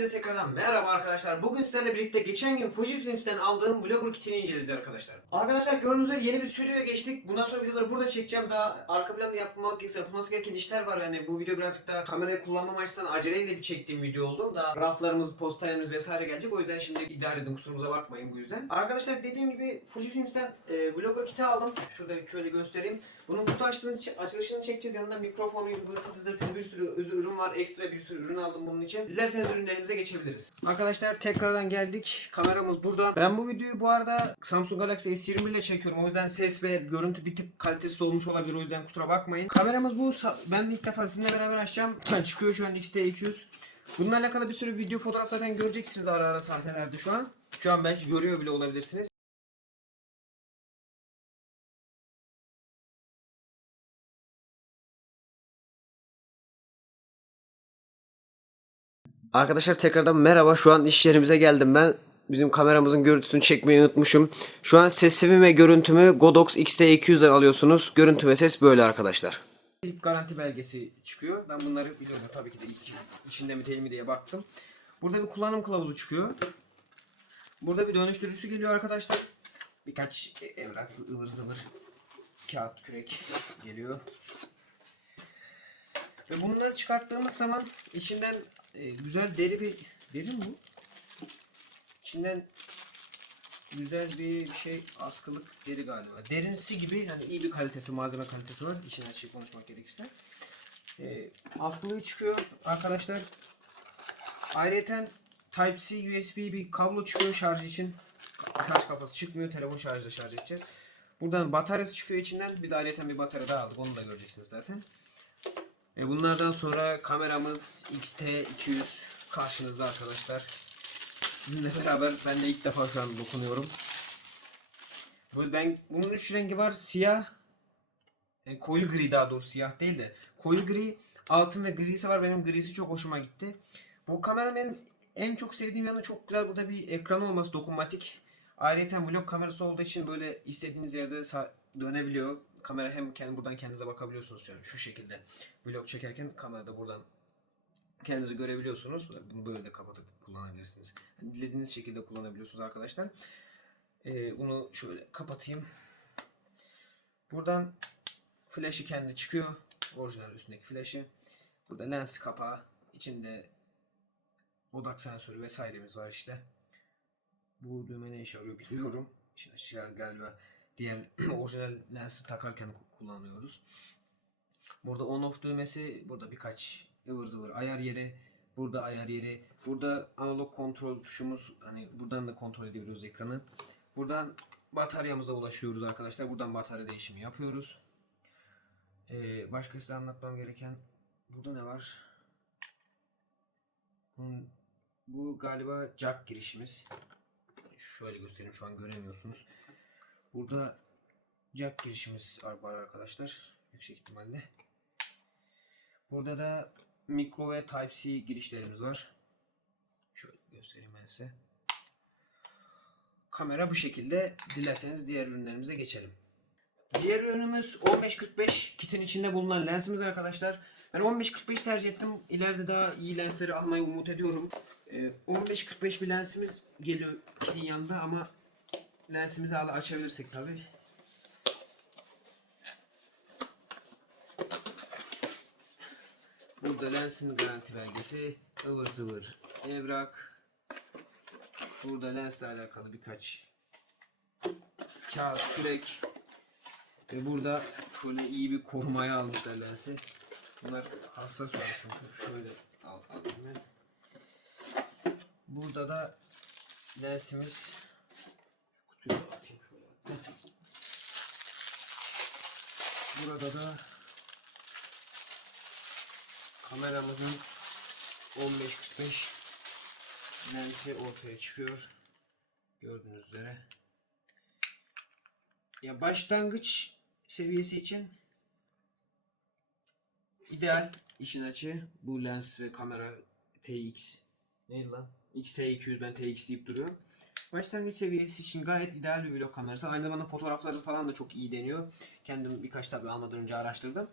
Hepinize tekrardan merhaba arkadaşlar. Bugün sizlerle birlikte geçen gün Fujifilm'den aldığım Vlogger kitini inceleyeceğiz arkadaşlar. Arkadaşlar gördüğünüz üzere yeni bir stüdyoya geçtik. Bundan sonra videoları burada çekeceğim. Daha arka planda yapılması, yapılması gereken işler var. Yani bu video birazcık daha kamerayı kullanmam açısından aceleyle bir çektiğim video oldu. Daha raflarımız, posterlerimiz vesaire gelecek. O yüzden şimdi idare edin kusurumuza bakmayın bu yüzden. Arkadaşlar dediğim gibi Fujifilm'den e, Vlogger kiti aldım. Şurada şöyle göstereyim. Bunun kutu açılışını, açılışını çekeceğiz. Yanında mikrofonuydu, zırtı bir sürü ürün var. Ekstra bir sürü ürün aldım bunun için. Dilerseniz ürünlerimize geçebiliriz. Arkadaşlar tekrardan geldik. Kameramız burada. Ben bu videoyu bu arada Samsung Galaxy S21 ile çekiyorum. O yüzden ses ve görüntü bir tık kalitesiz olmuş olabilir. O yüzden kusura bakmayın. Kameramız bu. Ben ilk defa sizinle beraber açacağım. Çıkıyor şu an XT200. Bununla alakalı bir sürü video fotoğraf zaten göreceksiniz ara ara sahnelerde şu an. Şu an belki görüyor bile olabilirsiniz. Arkadaşlar tekrardan merhaba. Şu an iş yerimize geldim ben. Bizim kameramızın görüntüsünü çekmeyi unutmuşum. Şu an sesimi ve görüntümü Godox XT200'den alıyorsunuz. Görüntü ve ses böyle arkadaşlar. Garanti belgesi çıkıyor. Ben bunları biliyorum tabii ki de ilk içinde mi değil mi diye baktım. Burada bir kullanım kılavuzu çıkıyor. Burada bir dönüştürücüsü geliyor arkadaşlar. Birkaç evrak ıvır zıvır kağıt kürek geliyor. Ve bunları çıkarttığımız zaman içinden e, güzel deri bir deri mi bu? İçinden güzel bir şey askılık deri galiba. Derinsi gibi yani iyi bir kalitesi, malzeme kalitesi var. İşin açık konuşmak gerekirse. E, askılığı çıkıyor arkadaşlar. Ayrıca Type-C USB bir kablo çıkıyor şarj için. Şarj kafası çıkmıyor. Telefon şarjla şarj edeceğiz. Buradan bataryası çıkıyor içinden. Biz ayrıca bir batarya daha aldık. Onu da göreceksiniz zaten. E bunlardan sonra kameramız XT200 karşınızda arkadaşlar. Sizinle beraber ben de ilk defa şu an dokunuyorum. Ben bunun üç rengi var. Siyah, e, koyu gri daha doğrusu siyah değil de koyu gri, altın ve grisi var. Benim grisi çok hoşuma gitti. Bu kamera benim en çok sevdiğim yanı çok güzel burada bir ekran olması dokunmatik. Ayrıca vlog kamerası olduğu için böyle istediğiniz yerde dönebiliyor. Kamera hem kendi buradan kendinize bakabiliyorsunuz yani şu şekilde. Vlog çekerken kamerada buradan kendinizi görebiliyorsunuz. Bunu böyle de kapatıp kullanabilirsiniz. Yani dilediğiniz şekilde kullanabiliyorsunuz arkadaşlar. Ee, bunu şöyle kapatayım. Buradan flash'ı kendi çıkıyor. Orijinal üstündeki flash'ı. Burada lens kapağı. içinde odak sensörü vesairemiz var işte. Bu düğme ne işe yarıyor biliyorum. Şimdi galiba diğer orijinal lensi takarken ku- kullanıyoruz. Burada on off düğmesi, burada birkaç ıvır zıvır ayar yeri, burada ayar yeri, burada analog kontrol tuşumuz, hani buradan da kontrol edebiliyoruz ekranı. Buradan bataryamıza ulaşıyoruz arkadaşlar. Buradan batarya değişimi yapıyoruz. Ee, başka size anlatmam gereken burada ne var? Bunun- bu galiba jack girişimiz. Şöyle göstereyim şu an göremiyorsunuz. Burada jack girişimiz var arkadaşlar. Yüksek ihtimalle. Burada da mikro ve Type-C girişlerimiz var. Şöyle göstereyim ben size. Kamera bu şekilde. Dilerseniz diğer ürünlerimize geçelim. Diğer ürünümüz 15-45 kitin içinde bulunan lensimiz arkadaşlar. Ben 15-45 tercih ettim. İleride daha iyi lensleri almayı umut ediyorum. Ee, 15-45 bir lensimiz geliyor kitin yanında ama lensimizi açabilirsek tabi. Burada lensin garanti belgesi, ıvır zıvır evrak. Burada lensle alakalı birkaç kağıt, kürek. Ve burada şöyle iyi bir korumaya almışlar lensi. Bunlar hassas olmuş çünkü. Şöyle al, alayım ben. Burada da lensimiz şu kutuyu da atayım şöyle. Burada da kameramızın 15-45 lensi ortaya çıkıyor. Gördüğünüz üzere. Ya başlangıç seviyesi için ideal işin açı bu lens ve kamera TX neydi lan? XT200 ben TX deyip duruyorum. Başlangıç seviyesi için gayet ideal bir vlog kamerası. Aynı zamanda fotoğrafları falan da çok iyi deniyor. Kendim birkaç tabi almadan önce araştırdım.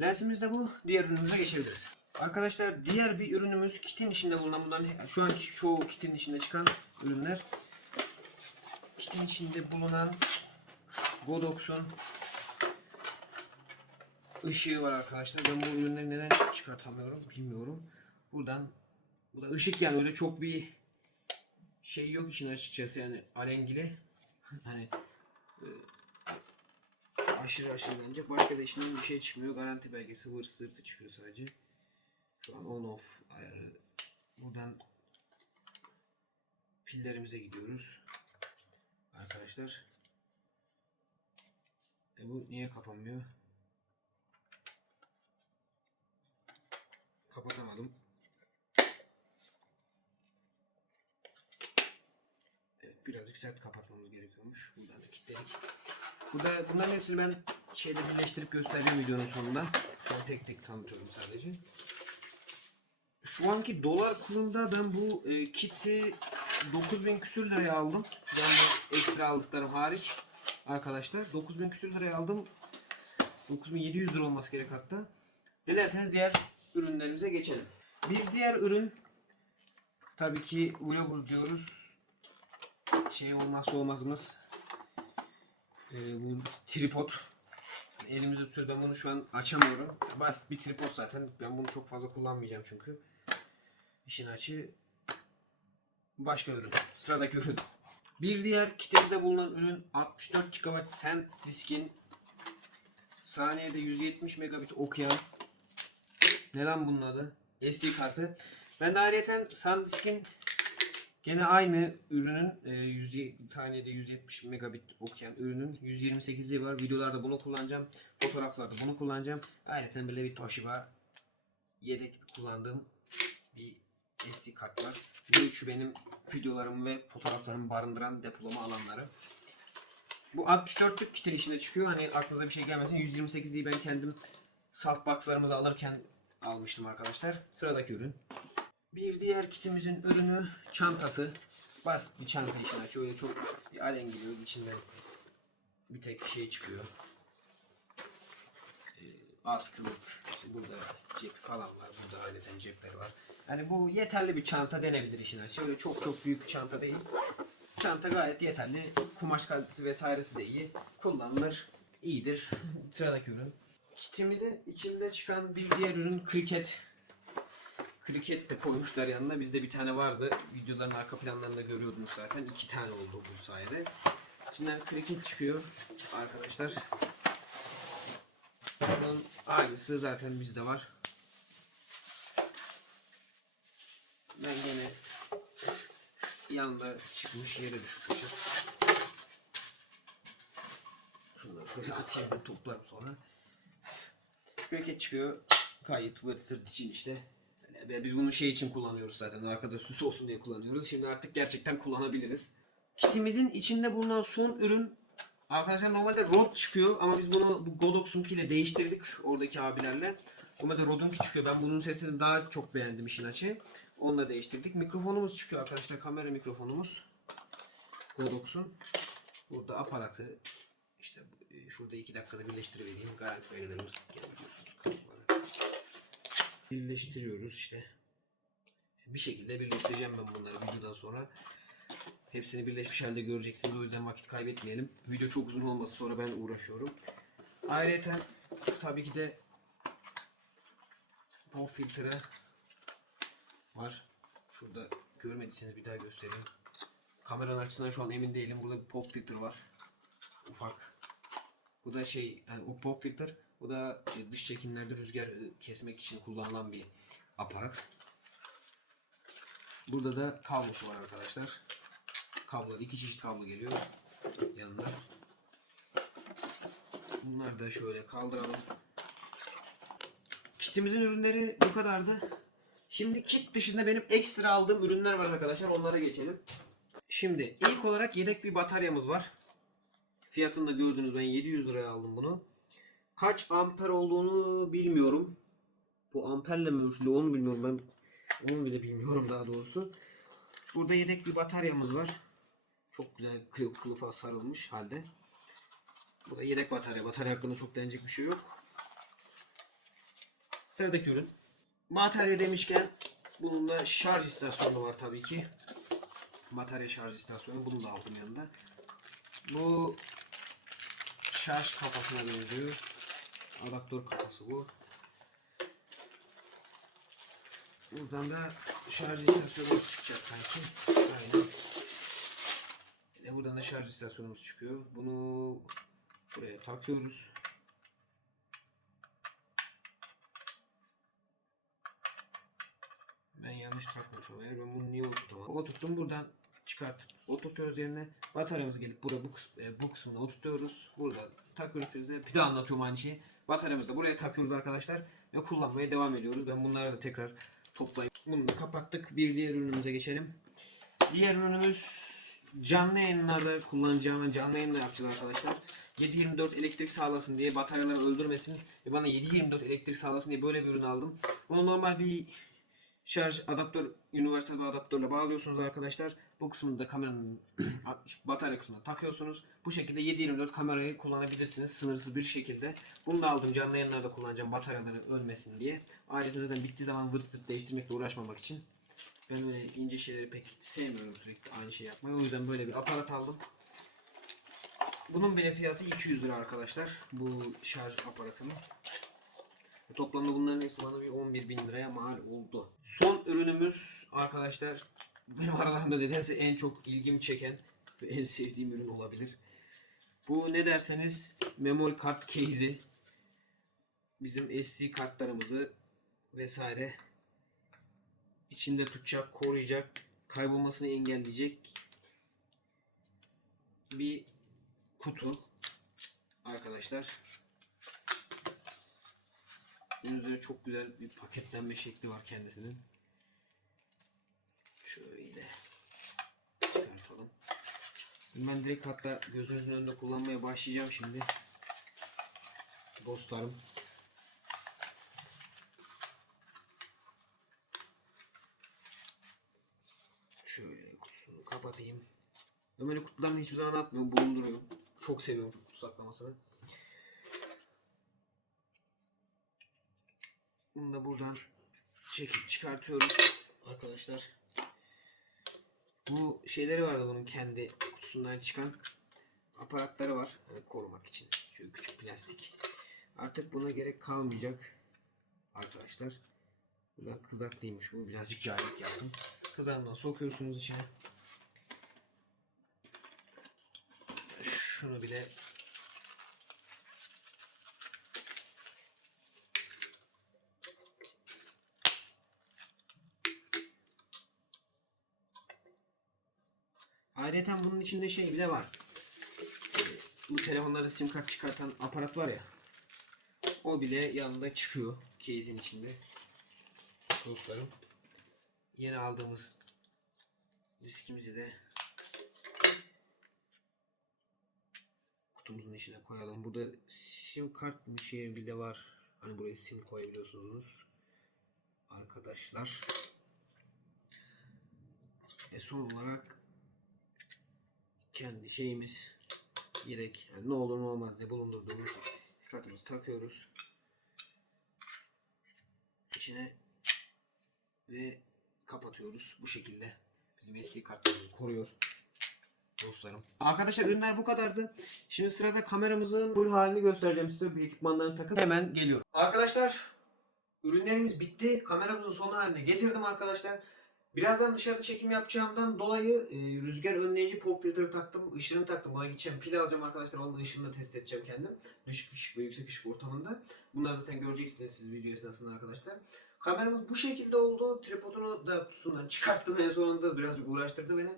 Lensimiz de bu. Diğer ürünümüze geçebiliriz. Arkadaşlar diğer bir ürünümüz kitin içinde bulunan bunların şu anki çoğu kitin içinde çıkan ürünler. Kitin içinde bulunan Godox'un ışığı var arkadaşlar. Ben bu ürünleri neden çıkartamıyorum bilmiyorum. Buradan bu da ışık yani öyle çok bir şey yok için açıkçası yani alengili. hani e, aşırı aşırılanacak. Başka da işinden bir şey çıkmıyor. Garanti belgesi hırs sırtı çıkıyor sadece. Şu an on off ayarı. Buradan pillerimize gidiyoruz. Arkadaşlar. E bu niye kapanmıyor? Kapatamadım. Birazcık sert kapatmamız gerekiyormuş. Buradan da kilitledik. Burada bunların hepsini ben şeyde birleştirip göstereceğim videonun sonunda. Şu tek tek tanıtıyorum sadece. Şu anki dolar kurunda ben bu e, kiti 9000 küsür liraya aldım. Yani ekstra aldıklarım hariç arkadaşlar. 9000 küsür liraya aldım. 9700 lira olması gerek hatta. Dilerseniz diğer ürünlerimize geçelim. Bir diğer ürün tabii ki vlogger diyoruz. Şey olmazsa olmazımız e, bu tripod. Elimizde tutuyoruz. Ben bunu şu an açamıyorum. Basit bir tripod zaten. Ben bunu çok fazla kullanmayacağım çünkü. İşin açığı başka ürün. Sıradaki ürün. Bir diğer kitemizde bulunan ürün 64 GB SanDisk'in saniyede 170 megabit okuyan ne lan bunun adı? SD kartı. Ben de ayrıyeten SanDisk'in gene aynı ürünün e, 100 saniyede 170 megabit okuyan ürünün 128'i var. Videolarda bunu kullanacağım. Fotoğraflarda bunu kullanacağım. Ayrıca böyle bir Toshiba yedek kullandığım bir SD kart var. Bu üçü benim videolarımı ve fotoğraflarımı barındıran depolama alanları. Bu 64'lük kitin içine çıkıyor. Hani aklınıza bir şey gelmesin. 128'i ben kendim saf boxlarımızı alırken almıştım arkadaşlar. Sıradaki ürün. Bir diğer kitimizin ürünü çantası. Basit bir çanta işini açıyor. Öyle çok bir alengili yok. İçinden bir tek şey çıkıyor. Ee, askılık. İşte burada cep falan var. Burada ayrıca cepler var. Yani bu yeterli bir çanta denebilir işin açığı. Öyle çok çok büyük bir çanta değil. Çanta gayet yeterli. Kumaş kalitesi vesairesi de iyi. Kullanılır. iyidir. Sıradaki ürün. Kitimizin içinde çıkan bir diğer ürün kriket. Kriket de koymuşlar yanına. Bizde bir tane vardı. Videoların arka planlarında görüyordunuz zaten. İki tane oldu bu sayede. İçinden kriket çıkıyor arkadaşlar. Bunun aynısı zaten bizde var. Ben gene yanında çıkmış yere düşmüşüm. Şunları şöyle atayım ben toplarım sonra. Kriket çıkıyor. Kayıt, vırt, sırt için işte. Biz bunu şey için kullanıyoruz zaten. Arkada süs olsun diye kullanıyoruz. Şimdi artık gerçekten kullanabiliriz. Kitimizin içinde bulunan son ürün Arkadaşlar normalde Rode çıkıyor ama biz bunu bu Godox'unki ile değiştirdik oradaki abilerle. Normalde Rode'unki çıkıyor. Ben bunun sesini daha çok beğendim işin açığı. Onunla değiştirdik. Mikrofonumuz çıkıyor arkadaşlar. Kamera mikrofonumuz. Godox'un. Burada aparatı işte e, şurada iki dakikada birleştirivereyim. Garanti belgelerimiz gene. Birleştiriyoruz işte. Bir şekilde birleştireceğim ben bunları videodan sonra. Hepsini birleşmiş halde göreceksiniz. O yüzden vakit kaybetmeyelim. Video çok uzun olmasın sonra ben uğraşıyorum. Ayrıca tabii ki de pop filtre var. Şurada görmediyseniz bir daha göstereyim. Kameranın açısından şu an emin değilim. Burada bir pop filtre var. Ufak. Bu da şey yani o pop filter bu da e, dış çekimlerde rüzgar e, kesmek için kullanılan bir aparat. Burada da kablosu var arkadaşlar. Kablo iki çeşit kablo geliyor yanında. Bunları da şöyle kaldıralım. Kitimizin ürünleri bu kadardı. Şimdi kit dışında benim ekstra aldığım ürünler var arkadaşlar. Onlara geçelim. Şimdi ilk olarak yedek bir bataryamız var. Fiyatını da gördünüz ben 700 liraya aldım bunu. Kaç amper olduğunu bilmiyorum. Bu amperle mi ölçülüyor onu bilmiyorum ben. Onu bile bilmiyorum daha doğrusu. Burada yedek bir bataryamız var. Çok güzel kılıf kılıfa sarılmış halde. Bu da yedek batarya. Batarya hakkında çok denecek bir şey yok. Sıradaki ürün. Batarya demişken bunun da şarj istasyonu var tabii ki. Batarya şarj istasyonu bunu da aldım yanında. Bu şarj kafasına benziyor. Adaptör kafası bu. Buradan da şarj istasyonumuz çıkacak sanki. Aynen. Bir buradan da şarj istasyonumuz çıkıyor. Bunu buraya takıyoruz. Ben yanlış takmışım. Eğer ben bunu niye oturtamadım? Oturttum buradan çıkartıp oturtuyoruz yerine. Bataryamızı gelip burada bu, kıs e, bu kısmına oturtuyoruz. Buradan takıyoruz prize. Bir daha anlatıyorum aynı şeyi. Bataryamızı da buraya takıyoruz arkadaşlar. Ve kullanmaya devam ediyoruz. Ben bunları da tekrar toplayıp bunu da kapattık. Bir diğer ürünümüze geçelim. Diğer ürünümüz canlı yayınlarda kullanacağım. Canlı yayında yapacağız arkadaşlar. 7/24 elektrik sağlasın diye bataryaları öldürmesin ve bana 7/24 elektrik sağlasın diye böyle bir ürün aldım. Bunu normal bir şarj adaptör, universal bir adaptörle bağlıyorsunuz arkadaşlar. Bu kısmını da kameranın batarya kısmına takıyorsunuz. Bu şekilde 7/24 kamerayı kullanabilirsiniz sınırsız bir şekilde. Bunu da aldım canlı yayınlarda kullanacağım bataryaları ölmesin diye. Ayrıca zaten bittiği zaman vırt zırt değiştirmekle uğraşmamak için. Ben öyle ince şeyleri pek sevmiyorum sürekli aynı şey yapmayı. O yüzden böyle bir aparat aldım. Bunun bile fiyatı 200 lira arkadaşlar. Bu şarj aparatının. Toplamda bunların hepsi bana bir 11 bin liraya mal oldu. Son ürünümüz arkadaşlar benim aralarında nedense en çok ilgimi çeken ve en sevdiğim ürün olabilir. Bu ne derseniz memory kart case'i. Bizim SD kartlarımızı vesaire içinde tutacak, koruyacak, kaybolmasını engelleyecek bir kutu arkadaşlar. Üzerinde çok güzel bir paketlenme şekli var kendisinin. Şöyle çıkartalım. Ben direkt hatta gözünüzün önünde kullanmaya başlayacağım şimdi. Dostlarım. Şöyle kutusunu kapatayım. Ben böyle kutularını hiçbir zaman atmıyorum, bulunduruyorum. Çok seviyorum kutu saklamasını. Bunu da buradan çekip çıkartıyoruz arkadaşlar. Bu şeyleri vardı bunun kendi kutusundan çıkan aparatları var. Hani korumak için. Şöyle küçük plastik. Artık buna gerek kalmayacak arkadaşlar. Buradan kızaklıymış bu. Birazcık cahillik yaptım. Kızağından sokuyorsunuz içine. Şunu bile Ayrıca bunun içinde şey bile var. Bu telefonlarda sim kart çıkartan aparat var ya. O bile yanında çıkıyor case'in içinde. Dostlarım. Yeni aldığımız diskimizi de kutumuzun içine koyalım. Burada sim kart bir şey bile var. Hani buraya sim koyabiliyorsunuz. Arkadaşlar. E son olarak kendi şeyimiz yedek yani ne olur ne olmaz diye bulundurduğumuz kartımızı takıyoruz içine ve kapatıyoruz bu şekilde bizim SD kartlarımızı koruyor dostlarım. Arkadaşlar ürünler bu kadardı. Şimdi sırada kameramızın full halini göstereceğim size. Bir ekipmanlarını takıp hemen geliyorum. Arkadaşlar ürünlerimiz bitti. Kameramızın son haline getirdim arkadaşlar. Birazdan dışarıda çekim yapacağımdan dolayı e, rüzgar önleyici pop filtre taktım. ışığını taktım. Buna gideceğim pil alacağım arkadaşlar. Onun ışığını da test edeceğim kendim. Düşük ışık ve yüksek ışık ortamında. Bunları zaten göreceksiniz siz video esnasında arkadaşlar. Kameramız bu şekilde oldu. Tripodunu da tutundan çıkarttım en sonunda. Birazcık uğraştırdı beni.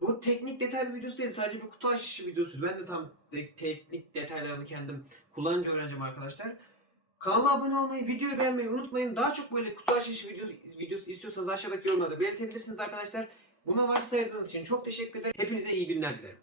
Bu teknik detay bir videosu değil. Sadece bir kutu açışı videosu. Ben de tam teknik detaylarını kendim kullanınca öğreneceğim arkadaşlar. Kanala abone olmayı, videoyu beğenmeyi unutmayın. Daha çok böyle kutu açışı videosu, videosu istiyorsanız aşağıdaki yorumlarda belirtebilirsiniz arkadaşlar. Buna vakit ayırdığınız için çok teşekkür ederim. Hepinize iyi günler dilerim.